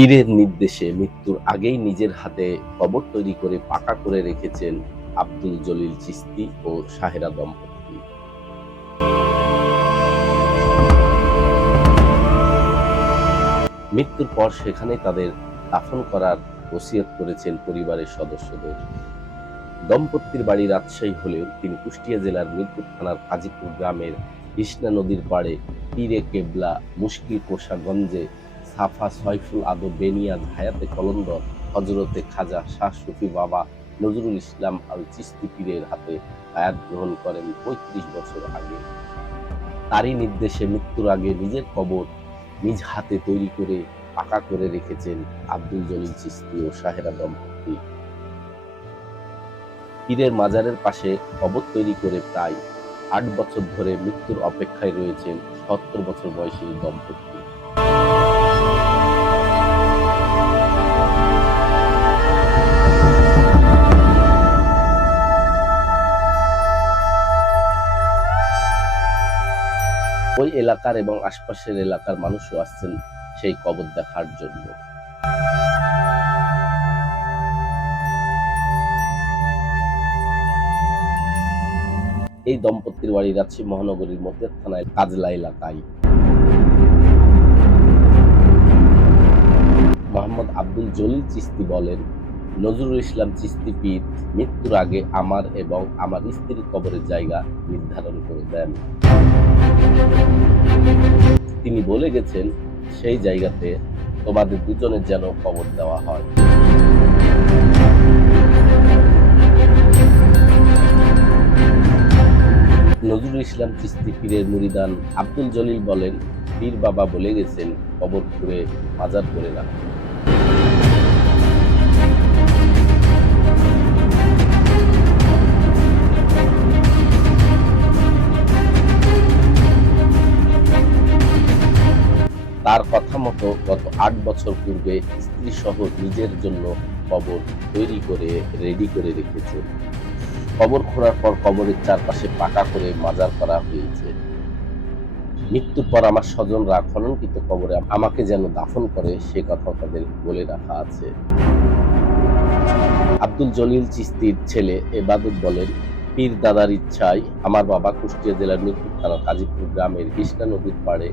পীরের নির্দেশে মৃত্যুর আগেই নিজের হাতে কবর তৈরি করে পাকা করে রেখেছেন আব্দুল জলিল চিস্তি ও সাহেরা দম্পতি। মৃত্যুর পর সেখানে তাদের দাফন করার ওসিয়ত করেছেন পরিবারের সদস্যদের। দম্পতির বাড়ি রাজশাহী হলেও তিনি কুষ্টিয়া জেলার মিরপুর থানার কাজীপুর গ্রামের কৃষ্ণা নদীর পাড়ে পীরে কেবলা মুশকিল কোষাগঞ্জে সাফা সয়ফুল আদো বেনিয়াজ হায়াতে কলন্দর হজরতে খাজা শাহ সুফি বাবা নজরুল ইসলাম আল চিস্তি পীরের হাতে আয়াত গ্রহণ করেন পঁয়ত্রিশ বছর আগে। তারই নির্দেশে মৃত্যুর আগে নিজের কবর নিজ হাতে তৈরি করে পাকা করে রেখেছেন আব্দুল জলিল চিস্তি ও সাহেরা দম্পতি। পীরের মাজারের পাশে কবর তৈরি করে প্রায় আট বছর ধরে মৃত্যুর অপেক্ষায় রয়েছেন সত্তর বছর বয়সী দম্পতি। ওই এলাকার এবং আশপাশের এলাকার মানুষও আসছেন সেই কবর দেখার জন্য। এই দম্পতির বাড়ি রাজশাহী মহানগরীর মধ্যে থানায় কাজলা এলাকায়। মোহাম্মদ আব্দুল জলিল চিস্তি বলেন নজরুল ইসলাম চিস্তি পীর মৃত্যুর আগে আমার এবং আমার স্ত্রীর কবরের জায়গা নির্ধারণ করে দেন। তিনি বলে গেছেন, সেই জায়গাতে তোমাদের দুজনের যেন কবর দেওয়া হয়। নজরুল ইসলাম চিস্তি পীরের মুরিদান আব্দুল জলিল বলেন, পীর বাবা বলে গেছেন, কবর খুঁড়ে মাজার করে রাখা তার কথা মতো গত আট বছর পূর্বে স্ত্রী সহ নিজের জন্য কবর তৈরি করে রেডি করে রেখেছে। কবর খোঁড়ার পর কবরের চারপাশে পাকা করে মাজার করা হয়েছে। মৃত্যুর পর আমার স্বজনরা খননকৃত কবরে আমাকে যেন দাফন করে, সে কথা তাদের বলে রাখা আছে। আব্দুল জলিল চিস্তির ছেলে এবাদত বলেন, পীর দাদার ইচ্ছায় আমার বাবা কুষ্টিয়া জেলার মিরপুর থানা কাজীপুর গ্রামের কৃষ্ণা নদীর পাড়ে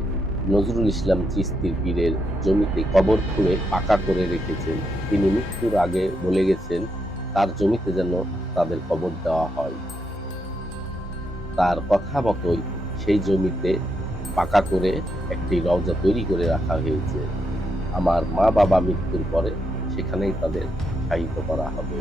নজরুল ইসলাম চিস্তির পীরের জমিতে কবর খুঁড়ে পাকা করে রেখেছেন। তিনি মৃত্যুর আগে বলে গেছেন, তার জমিতে যেন তাদের কবর দেওয়া হয়। তার কথা মতোই সেই জমিতে পাকা করে একটি রওজা তৈরি করে রাখা হয়েছে। আমার মা বাবা মৃত্যুর পরে সেখানেই তাদের শায়িত করা হবে।